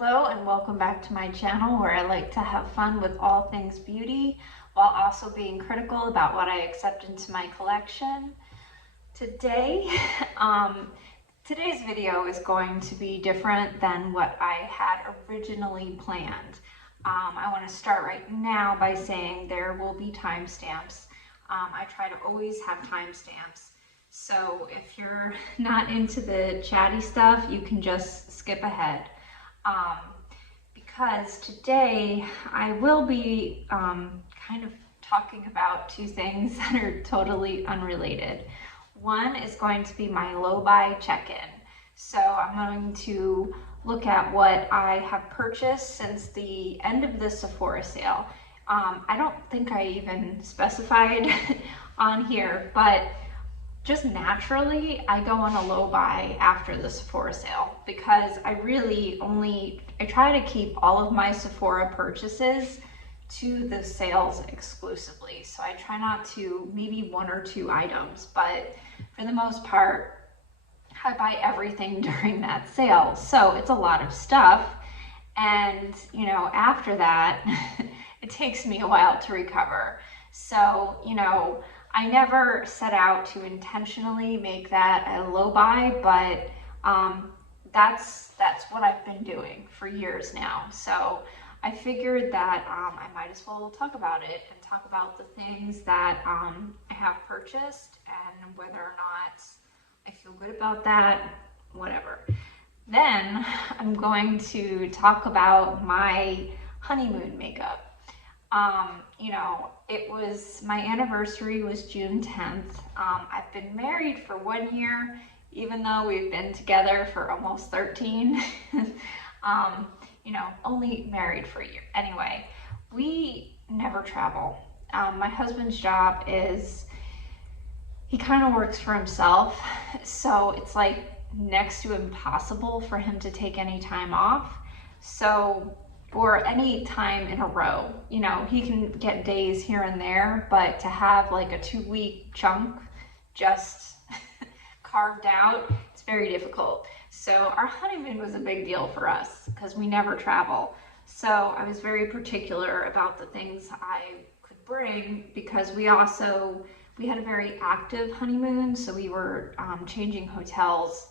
Hello and welcome back to my channel where I like to have fun with all things beauty while also being critical about what I accept into my collection. Today, today's video is going to be different than what I had originally planned. I want to start right now by saying there will be timestamps. I try to always have timestamps. So if you're not into the chatty stuff, you can just skip ahead. Because today I will be kind of talking about two things that are totally unrelated. One is going to be my low-buy check-in. So I'm going to look at what I have purchased since the end of the Sephora sale. I don't think I even specified on here, but just naturally, I go on a low buy after the Sephora sale because I try to keep all of my Sephora purchases to the sales exclusively. So I try not to, maybe one or two items, but for the most part, I buy everything during that sale. So it's a lot of stuff. And, you know, after that, it takes me a while to recover. So, you know, I never set out to intentionally make that a low buy, but that's what I've been doing for years now. So I figured that I might as well talk about it and talk about the things that I have purchased and whether or not I feel good about that, whatever. Then I'm going to talk about my honeymoon makeup. You know, my anniversary was June 10th. I've been married for 1 year, even though we've been together for almost 13. You know, only married for a year. Anyway, we never travel. My husband's job is, he kind of works for himself. So it's like next to impossible for him to take any time off. So, or any time in a row. You know, he can get days here and there, but to have like a 2-week chunk just carved out, it's very difficult. So our honeymoon was a big deal for us because we never travel. So I was very particular about the things I could bring because we had a very active honeymoon. So we were changing hotels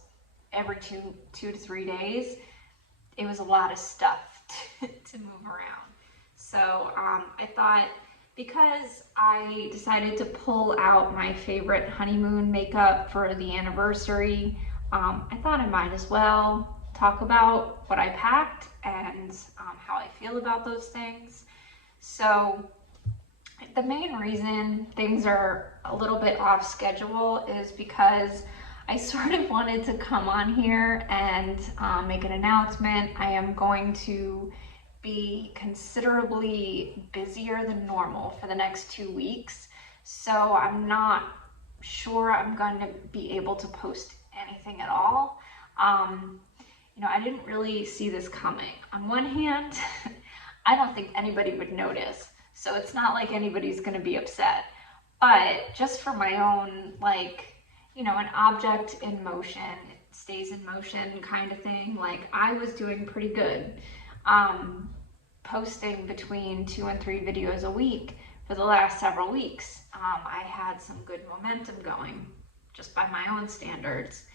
every two to 3 days. It was a lot of stuff to move around. So I thought, because I decided to pull out my favorite honeymoon makeup for the anniversary, I thought I might as well talk about what I packed and how I feel about those things. So the main reason things are a little bit off schedule is because I sort of wanted to come on here and make an announcement. I am going to be considerably busier than normal for the next 2 weeks. So I'm not sure I'm going to be able to post anything at all. You know, I didn't really see this coming. On one hand, I don't think anybody would notice. So it's not like anybody's going to be upset. But just for my own, like, you know, an object in motion, it stays in motion kind of thing. Like, I was doing pretty good. Posting between 2 and 3 videos a week for the last several weeks. I had some good momentum going just by my own standards.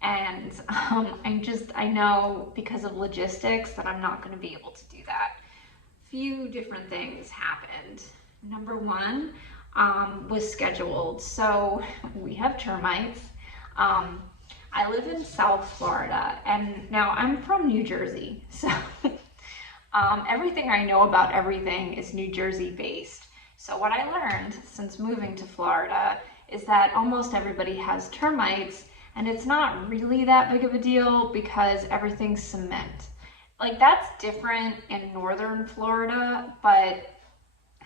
And I know because of logistics that I'm not going to be able to do that. Few different things happened. Number one, was scheduled. So we have termites. I live in South Florida, and now I'm from New Jersey. So everything I know about everything is New Jersey based. So what I learned since moving to Florida is that almost everybody has termites, and it's not really that big of a deal because everything's cement. Like, that's different in northern Florida, but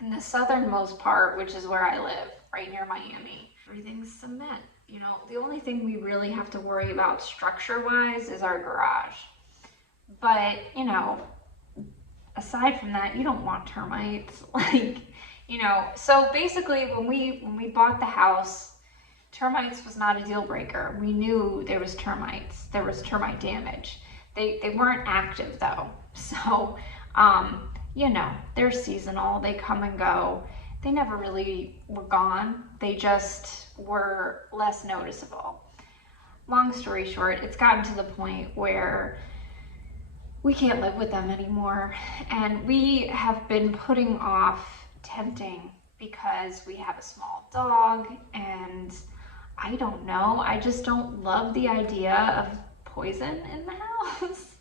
in the southernmost part, which is where I live, right near Miami, everything's cement. You know, the only thing we really have to worry about structure-wise is our garage. But, you know, aside from that, you don't want termites. Like, you know, so basically when we bought the house, termites was not a deal breaker. We knew there was termites. There was termite damage. They weren't active though. So, you know, they're seasonal, they come and go. They never really were gone, they just were less noticeable. Long story short, it's gotten to the point where we can't live with them anymore. And we have been putting off tenting because we have a small dog, and I don't know, I just don't love the idea of poison in the house.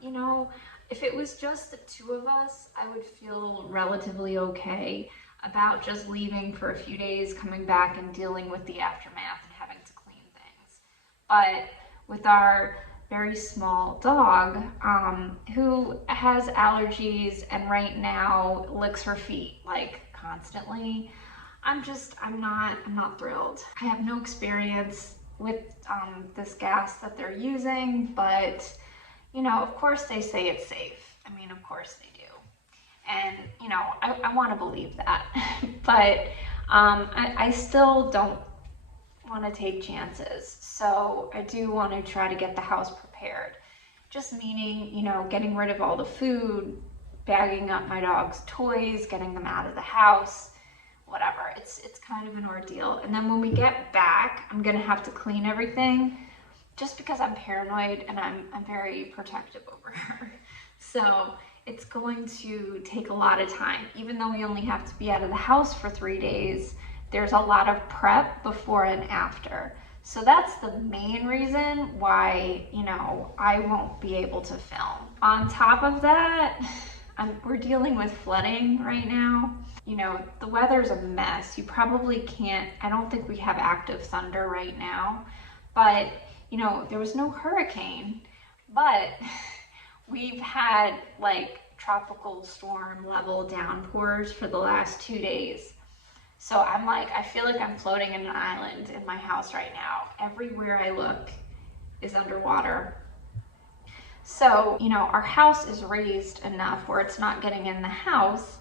You know, if it was just the two of us, I would feel relatively okay about just leaving for a few days, coming back and dealing with the aftermath and having to clean things. But with our very small dog, who has allergies and right now licks her feet like constantly, I'm not thrilled. I have no experience with this gas that they're using, but you know, of course they say it's safe. I mean, of course they do. And, you know, I want to believe that. But I still don't want to take chances. So I do want to try to get the house prepared. Just meaning, you know, getting rid of all the food, bagging up my dog's toys, getting them out of the house, whatever. It's kind of an ordeal. And then when we get back, I'm going to have to clean everything, just because I'm paranoid and I'm very protective over her. So it's going to take a lot of time. Even though we only have to be out of the house for 3 days, there's a lot of prep before and after. So that's the main reason why, you know, I won't be able to film. On top of that, we're dealing with flooding right now. You know, the weather's a mess. You probably can't, I don't think we have active thunder right now, but you know, there was no hurricane, but we've had like tropical storm level downpours for the last 2 days. So I'm like, I feel like I'm floating in an island in my house right now. Everywhere I look is underwater. So, you know, our house is raised enough where it's not getting in the house,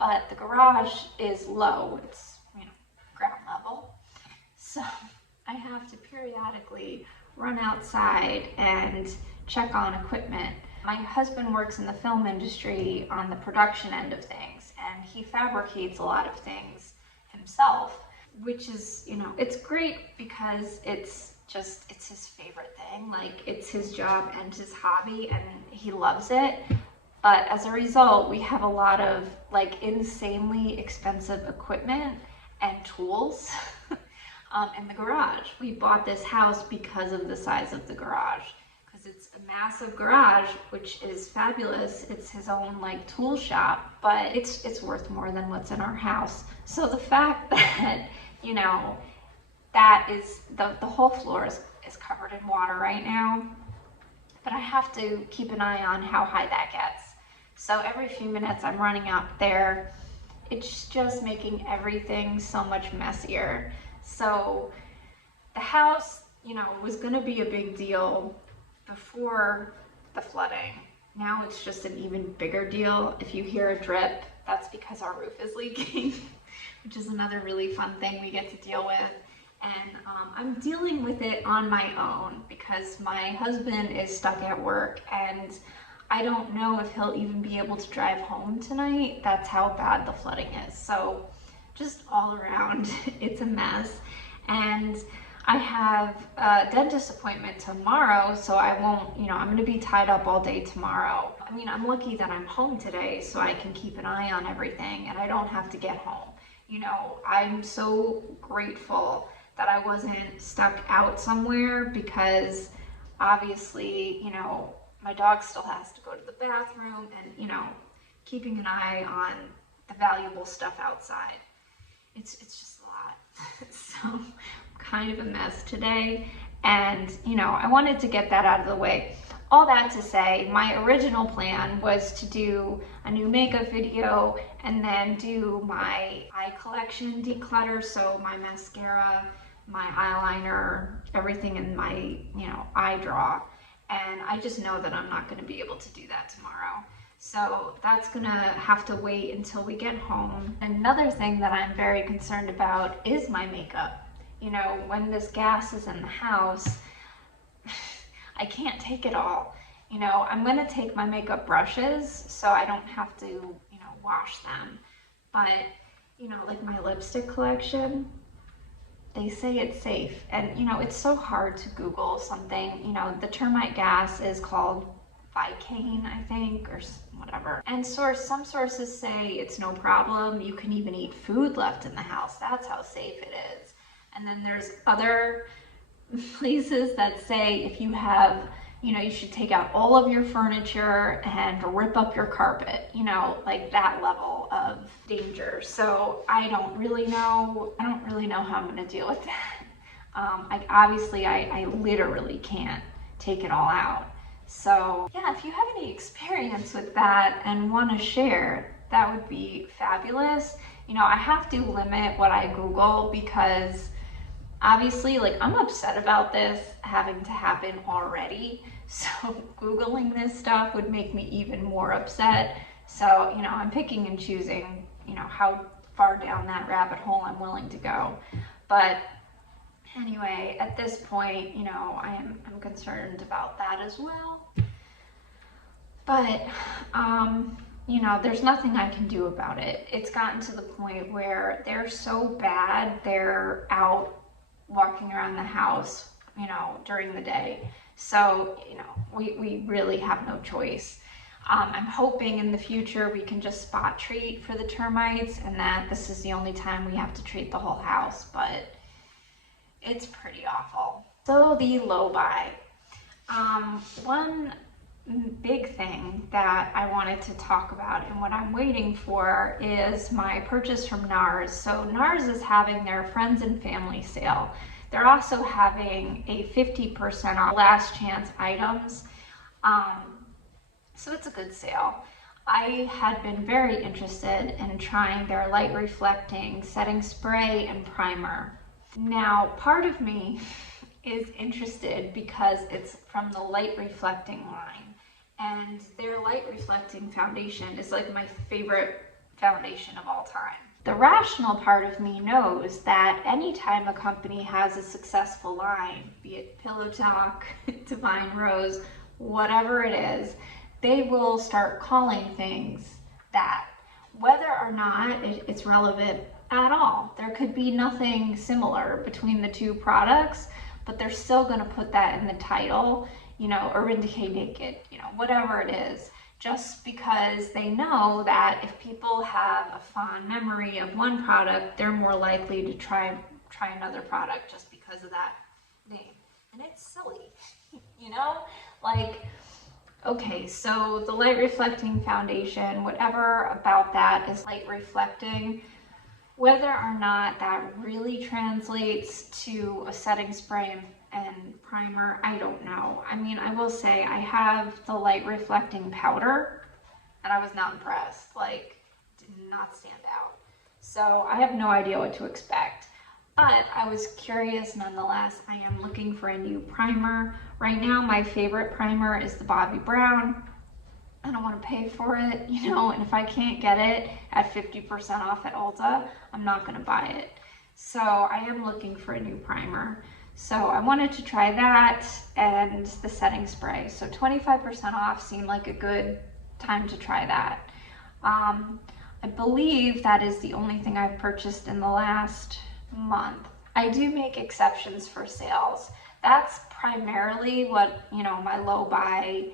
but the garage is low. It's, you know, ground level. So I have to periodically run outside and check on equipment. My husband works in the film industry on the production end of things, and he fabricates a lot of things himself, which is, you know, it's great because it's his favorite thing. Like, it's his job and his hobby, and he loves it. But as a result, we have a lot of like insanely expensive equipment and tools in the garage. We bought this house because of the size of the garage, because it's a massive garage, which is fabulous. It's his own like tool shop, but it's worth more than what's in our house. So the fact that, you know, that is the whole floor is covered in water right now, but I have to keep an eye on how high that gets. So every few minutes I'm running out there. It's just making everything so much messier. So the house, you know, was going to be a big deal before the flooding. Now it's just an even bigger deal. If you hear a drip, that's because our roof is leaking, which is another really fun thing we get to deal with. And I'm dealing with it on my own because my husband is stuck at work, and I don't know if he'll even be able to drive home tonight. That's how bad the flooding is. So just all around, it's a mess. And I have a dentist appointment tomorrow, so I won't, you know, I'm gonna be tied up all day tomorrow. I mean, I'm lucky that I'm home today so I can keep an eye on everything and I don't have to get home. You know, I'm so grateful that I wasn't stuck out somewhere, because obviously, you know, my dog still has to go to the bathroom, and, you know, keeping an eye on the valuable stuff outside. It's just a lot. So I'm kind of a mess today, and, you know, I wanted to get that out of the way. All that to say, my original plan was to do a new makeup video and then do my eye collection declutter, so my mascara, my eyeliner, everything in my, you know, eye draw. And I just know that I'm not going to be able to do that tomorrow. So that's going to have to wait until we get home. Another thing that I'm very concerned about is my makeup. You know, when this gas is in the house, I can't take it all. You know, I'm gonna take my makeup brushes so I don't have to, you know, wash them. But, you know, like my lipstick collection, they say it's safe. And, you know, it's so hard to Google something. You know, the termite gas is called Vicane, I think, or whatever. And some sources say it's no problem. You can even eat food left in the house. That's how safe it is. And then there's other places that say if you have, you know, you should take out all of your furniture and rip up your carpet, you know, like that level of danger. So I don't really know how I'm going to deal with that. I literally can't take it all out. So yeah, if you have any experience with that and want to share, that would be fabulous. You know, I have to limit what I Google because obviously, like, I'm upset about this having to happen already. So Googling this stuff would make me even more upset. So, you know, I'm picking and choosing, you know, how far down that rabbit hole I'm willing to go. But anyway, at this point, you know, I'm concerned about that as well. But, you know, there's nothing I can do about it. It's gotten to the point where they're so bad, they're out walking around the house, you know, during the day. So, you know, we really have no choice. I'm hoping in the future we can just spot treat for the termites and that this is the only time we have to treat the whole house, but it's pretty awful. So the low buy. One big thing that I wanted to talk about and what I'm waiting for is my purchase from Nars. So Nars is having their friends and family sale. They're also having a 50% off last chance items. So it's a good sale. I had been very interested in trying their light reflecting setting spray and primer. Now, part of me is interested because it's from the light reflecting line, and their light reflecting foundation is like my favorite foundation of all time. The rational part of me knows that anytime a company has a successful line, be it Pillow Talk, Divine Rose, whatever it is, they will start calling things that, whether or not it's relevant at all. There could be nothing similar between the two products, but they're still going to put that in the title, you know, Urban Naked, you know, whatever it is, just because they know that if people have a fond memory of one product, they're more likely to try another product just because of that name. And it's silly, you know, like, okay, so the light reflecting foundation, whatever about that is light reflecting. Whether or not that really translates to a setting spray and primer, I don't know. I mean, I will say I have the light reflecting powder and I was not impressed. Like, did not stand out. So I have no idea what to expect. But I was curious nonetheless. I am looking for a new primer. Right now, my favorite primer is the Bobbi Brown. I don't want to pay for it, you know, and if I can't get it at 50% off at Ulta, I'm not going to buy it. So I am looking for a new primer. So I wanted to try that and the setting spray. So 25% off seemed like a good time to try that. I believe that is the only thing I've purchased in the last month. I do make exceptions for sales. That's primarily what, you know, my low buy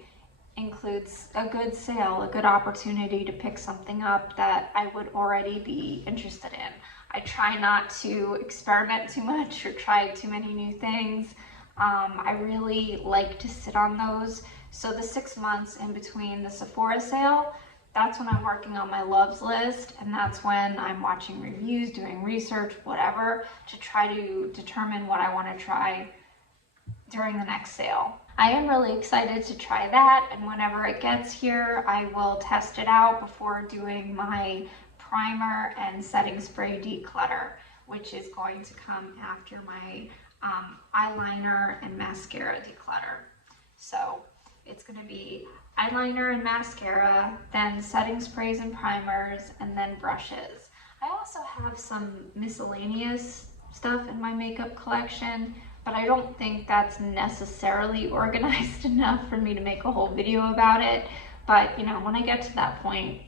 includes: a good sale, a good opportunity to pick something up that I would already be interested in. I try not to experiment too much or try too many new things. I really like to sit on those. So the 6 months in between the Sephora sale, that's when I'm working on my loves list, and that's when I'm watching reviews, doing research, whatever, to try to determine what I want to try during the next sale. I am really excited to try that, and whenever it gets here, I will test it out before doing my primer and setting spray declutter, which is going to come after my eyeliner and mascara declutter. So it's going to be eyeliner and mascara, then setting sprays and primers, and then brushes. I also have some miscellaneous stuff in my makeup collection, but I don't think that's necessarily organized enough for me to make a whole video about it. But you know, when I get to that point,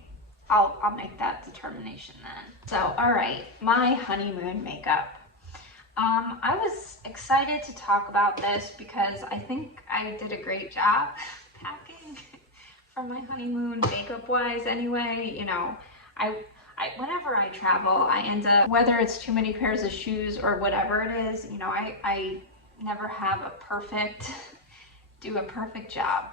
I'll make that determination then. So, all right, my honeymoon makeup. I was excited to talk about this because I think I did a great job packing for my honeymoon, makeup wise anyway. You know, whenever I travel, I end up, whether it's too many pairs of shoes or whatever it is, you know, I never have do a perfect job.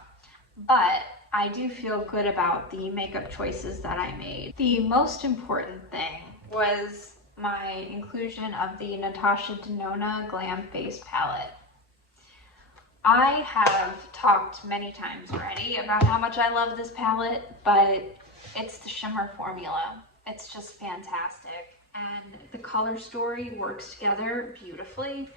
But I do feel good about the makeup choices that I made. The most important thing was my inclusion of the Natasha Denona Glam Face Palette. I have talked many times already about how much I love this palette, but it's the shimmer formula. It's just fantastic. And the color story works together beautifully.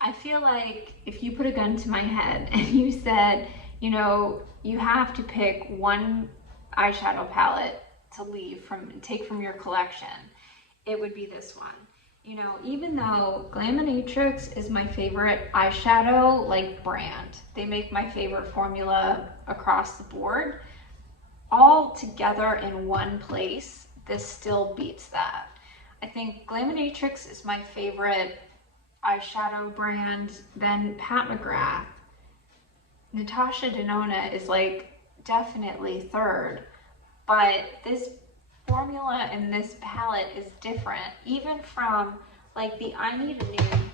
I feel like if you put a gun to my head and you said, you know, you have to pick one eyeshadow palette to take from your collection, it would be this one. You know, even though Glaminatrix is my favorite eyeshadow like brand, they make my favorite formula across the board, all together in one place, this still beats that. I think Glaminatrix is my favorite eyeshadow brand, then Pat McGrath. Natasha Denona is like definitely third, but this formula in this palette is different, even from like the I Need a Nude.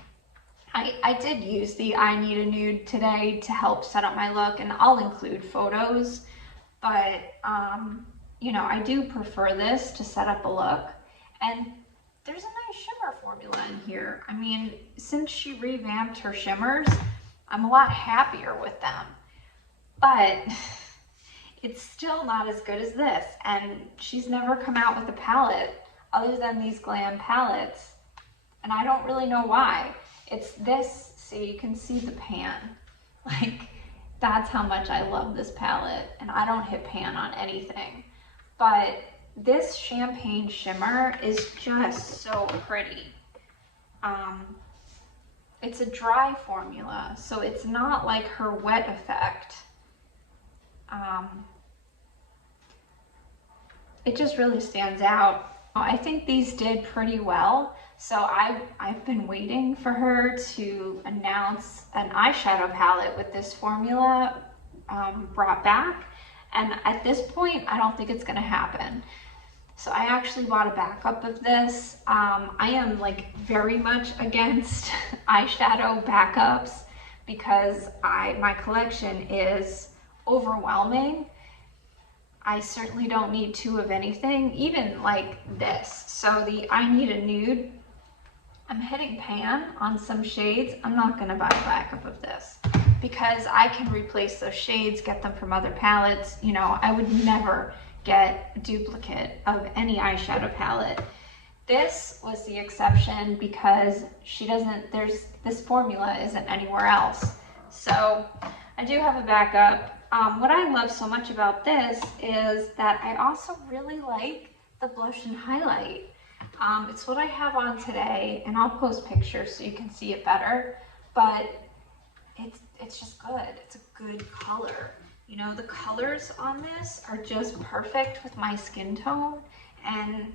I did use the I Need a Nude today to help set up my look, and I'll include photos, but you know, I do prefer this to set up a look. And there's a nice shimmer formula in here. I mean, since she revamped her shimmers, I'm a lot happier with them, but it's still not as good as this. And she's never come out with a palette other than these glam palettes, and I don't really know why. It's this, so you can see the pan. Like, that's how much I love this palette, and I don't hit pan on anything. But this champagne shimmer is just so pretty. It's a dry formula, so it's not like her wet effect. It just really stands out. I think these did pretty well, so I've been waiting for her to announce an eyeshadow palette with this formula brought back, and at this point I don't think it's gonna happen. So I actually bought a backup of this. I am like very much against eyeshadow backups because my collection is overwhelming. I certainly don't need two of anything, even like this. So the I Need a Nude, I'm hitting pan on some shades. I'm not gonna buy a backup of this because I can replace those shades, get them from other palettes. You know, I would never get a duplicate of any eyeshadow palette. This was the exception because this formula isn't anywhere else. So I do have a backup. What I love so much about this is that I also really like the blush and highlight. It's what I have on today, and I'll post pictures so you can see it better, but it's just good. It's a good color. You know, the colors on this are just perfect with my skin tone, and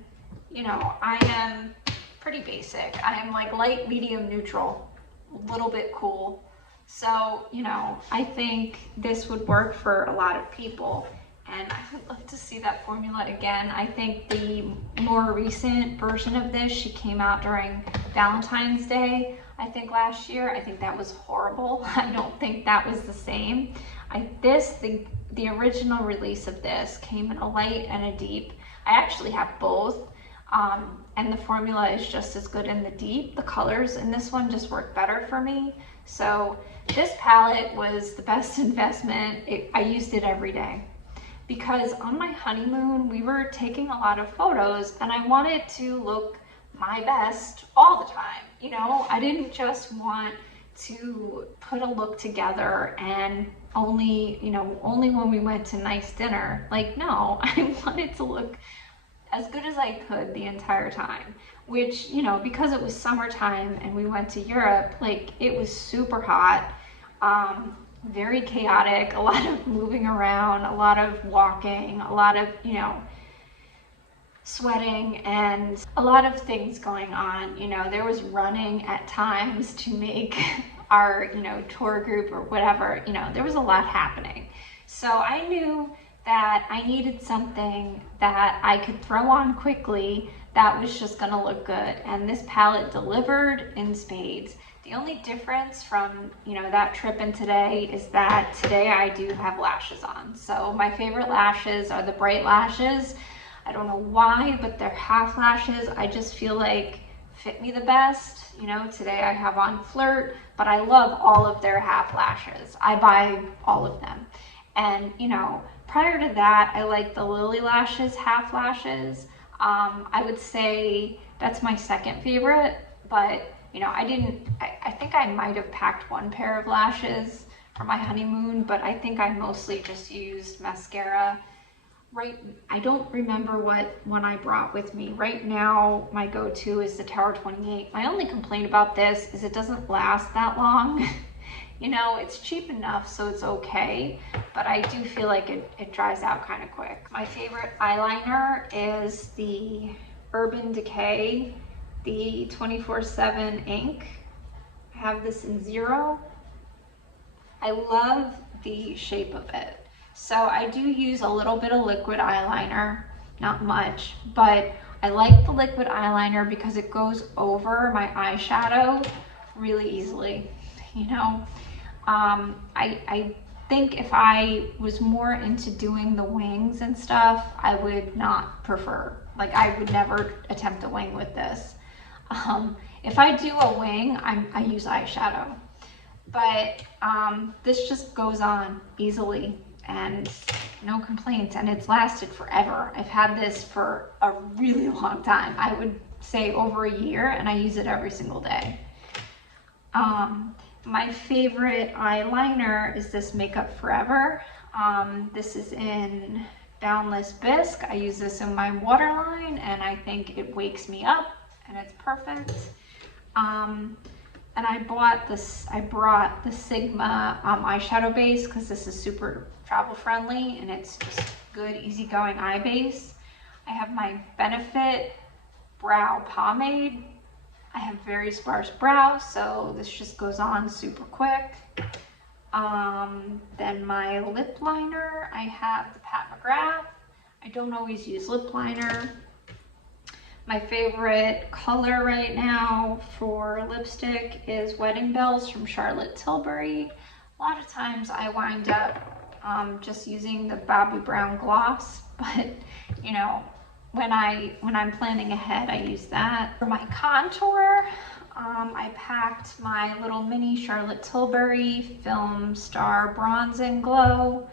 you know, I am pretty basic. I am like light, medium, neutral, a little bit cool. So, you know, I think this would work for a lot of people, and I would love to see that formula again. I think the more recent version of this, she came out during Valentine's Day, I think last year. I think that was horrible. I don't think that was the same. The original release of this came in a light and a deep. I actually have both, and the formula is just as good in the deep. The colors in this one just work better for me. So this palette was the best investment. I used it every day because on my honeymoon, we were taking a lot of photos and I wanted to look my best all the time. You know, I didn't just want to put a look together and only when we went to nice dinner. Like, no, I wanted to look as good as I could the entire time, which, you know, because it was summertime and we went to Europe, like it was super hot, very chaotic, a lot of moving around, a lot of walking, a lot of, you know, sweating, and a lot of things going on. You know, there was running at times to make our, you know, tour group or whatever, you know, there was a lot happening. So I knew that I needed something that I could throw on quickly that was just gonna look good. And this palette delivered in spades. The only difference from, you know, that trip and today is that today I do have lashes on. So my favorite lashes are the bright lashes. I don't know why, but they're half lashes. I just feel like fit me the best. You know, today I have on Flirt, but I love all of their half lashes. I buy all of them. And, you know, prior to that, I like the Lily Lashes half lashes. I would say that's my second favorite, but, you know, I think I might have packed one pair of lashes for my honeymoon, but I think I mostly just used mascara. Right, I don't remember what one I brought with me. Right now, my go-to is the Tower 28. My only complaint about this is it doesn't last that long. You know, it's cheap enough, so it's okay, but I do feel like it dries out kind of quick. My favorite eyeliner is the Urban Decay, the 24/7 ink. I have this in 0. I love the shape of it. So I do use a little bit of liquid eyeliner, not much, but I like the liquid eyeliner because it goes over my eyeshadow really easily, you know. I think if I was more into doing the wings and stuff, I would not prefer, like I would never attempt a wing with this. If I do a wing, I use eyeshadow, but this just goes on easily and no complaints, and it's lasted forever. I've had this for a really long time. I would say over a year, and I use it every single day. My favorite eyeliner is this Makeup Forever. This is in Boundless Bisque. I use this in my waterline, and I think it wakes me up, and it's perfect. And I brought the Sigma eyeshadow base because this is super travel friendly and it's just good, easygoing eye base. I have my Benefit brow pomade. I have very sparse brows, so this just goes on super quick. Then my lip liner, I have the Pat McGrath. I don't always use lip liner. My favorite color right now for lipstick is Wedding Bells from Charlotte Tilbury. A lot of times I wind up just using the Bobbi Brown gloss, but you know, when I'm planning ahead, I use that. For my contour, I packed my little mini Charlotte Tilbury Film Star Bronze and Glow.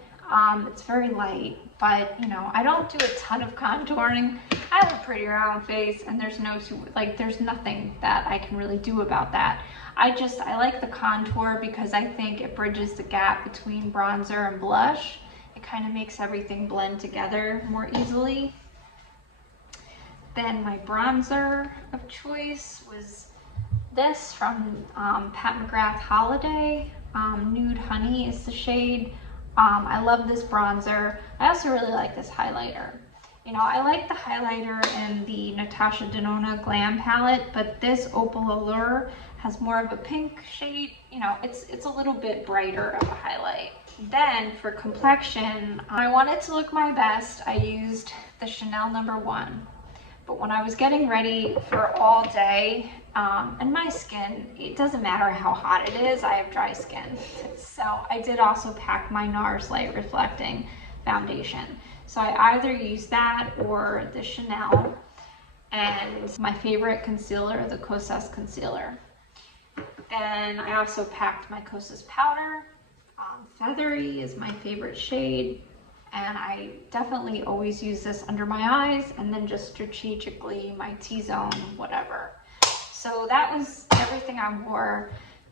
It's very light, but you know, I don't do a ton of contouring. I have a pretty round face, and there's nothing that I can really do about that. I like the contour because I think it bridges the gap between bronzer and blush. It kind of makes everything blend together more easily. Then my bronzer of choice was this from Pat McGrath Holiday. Nude Honey is the shade. I love this bronzer. I also really like this highlighter. You know, I like the highlighter in the Natasha Denona Glam palette, but this Opal Allure has more of a pink shade. You know, it's a little bit brighter of a highlight. Then for complexion, I wanted to look my best. I used the Chanel No. 1. But when I was getting ready for all day, and my skin, it doesn't matter how hot it is, I have dry skin. So I did also pack my Nars Light Reflecting Foundation. So I either use that or the Chanel, and my favorite concealer, the Kosas concealer. Then I also packed my Kosas powder. Feathery is my favorite shade, and I definitely always use this under my eyes, and then just strategically my T-zone, whatever. So that was everything I wore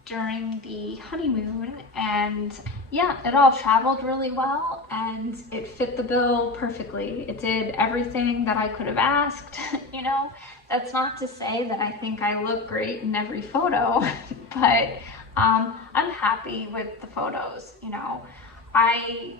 during the honeymoon, and yeah, it all traveled really well and it fit the bill perfectly. It did everything that I could have asked. You know, that's not to say that I think I look great in every photo, but I'm happy with the photos. You know, I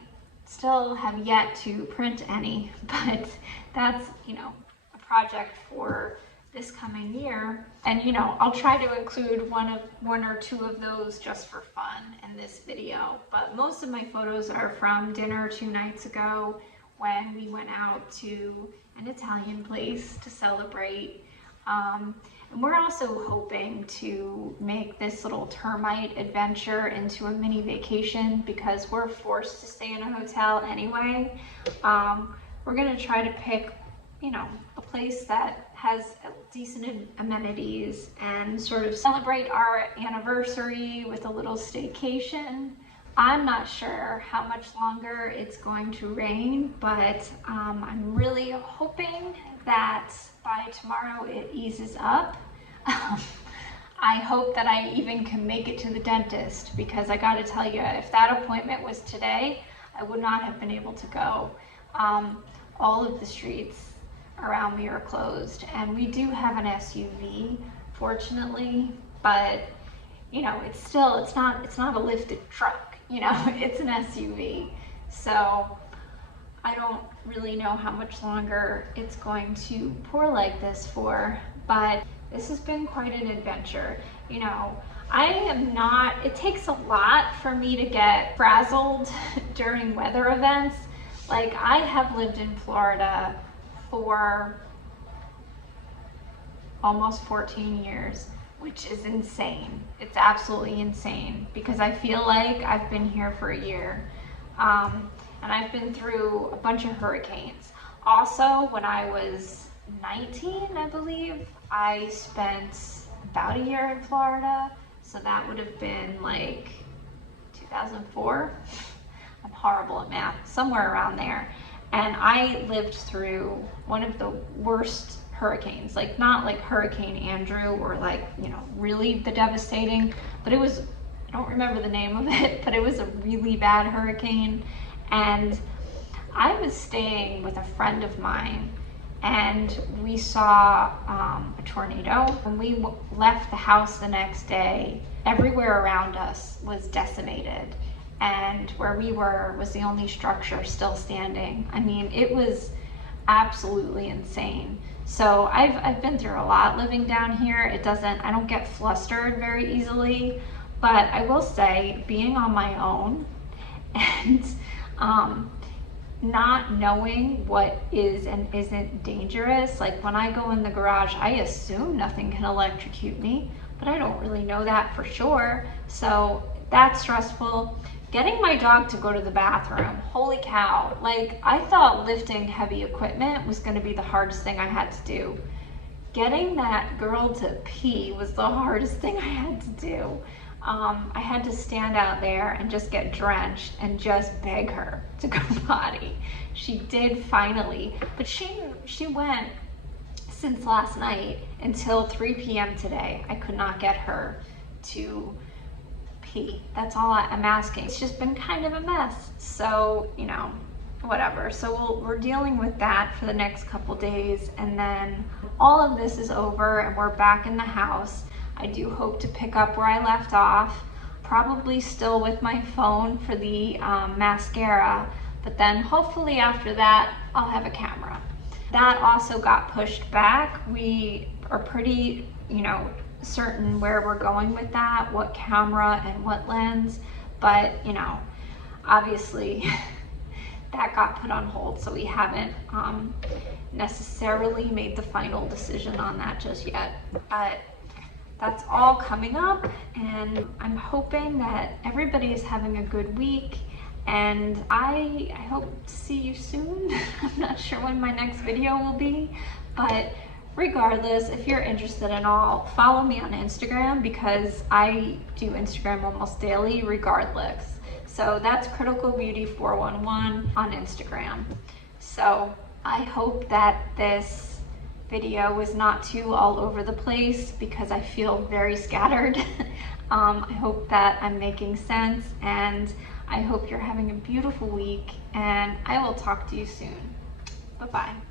still have yet to print any, but that's, you know, a project for this coming year. And you know, I'll try to include one or two of those just for fun in this video, but most of my photos are from dinner 2 nights ago when we went out to an Italian place to celebrate. And we're also hoping to make this little termite adventure into a mini vacation because we're forced to stay in a hotel anyway. We're gonna try to pick, you know, a place that has decent amenities and sort of celebrate our anniversary with a little staycation. I'm not sure how much longer it's going to rain, but I'm really hoping that by tomorrow it eases up. I hope that I even can make it to the dentist, because I gotta tell you, if that appointment was today, I would not have been able to go. All of the streets around me are closed, and we do have an SUV, fortunately, but you know, it's not a lifted truck, you know, it's an SUV. So I don't really know how much longer it's going to pour like this for, but this has been quite an adventure. You know, it takes a lot for me to get frazzled during weather events. Like, I have lived in Florida for almost 14 years, which is insane. It's absolutely insane, because I feel like I've been here for a year. And I've been through a bunch of hurricanes. Also, when I was 19, I believe, I spent about a year in Florida. So that would have been like 2004. I'm horrible at math, somewhere around there. And I lived through one of the worst hurricanes, like not like Hurricane Andrew or like, you know, really the devastating, but it was, I don't remember the name of it, but it was a really bad hurricane. And I was staying with a friend of mine, and we saw a tornado. When we left the house the next day, everywhere around us was decimated, and where we were was the only structure still standing. I mean, it was absolutely insane. So I've been through a lot living down here. I don't get flustered very easily, but I will say, being on my own and not knowing what is and isn't dangerous, like when I go in the garage, I assume nothing can electrocute me, but I don't really know that for sure. So that's stressful. Getting my dog to go to the bathroom, holy cow. Like, I thought lifting heavy equipment was gonna be the hardest thing I had to do. Getting that girl to pee was the hardest thing I had to do. I had to stand out there and just get drenched and just beg her to go potty. She did finally, but she went since last night until 3 p.m. today. I could not get her to pee. That's all I'm asking. It's just been kind of a mess. So, you know, whatever. So we're dealing with that for the next couple days, and then all of this is over and we're back in the house. I do hope to pick up where I left off, probably still with my phone for the mascara, but then hopefully after that I'll have a camera. That also got pushed back. We are pretty, you know, certain where we're going with that, what camera and what lens, but you know, obviously that got put on hold, so we haven't necessarily made the final decision on that just yet. But that's all coming up, and I'm hoping that everybody is having a good week, and I hope to see you soon. I'm not sure when my next video will be, but regardless, if you're interested at all, follow me on Instagram, because I do Instagram almost daily regardless. So that's Critical Beauty 411 on Instagram. So I hope that this video was not too all over the place, because I feel very scattered. I hope that I'm making sense, and I hope you're having a beautiful week, and I will talk to you soon. Bye-bye.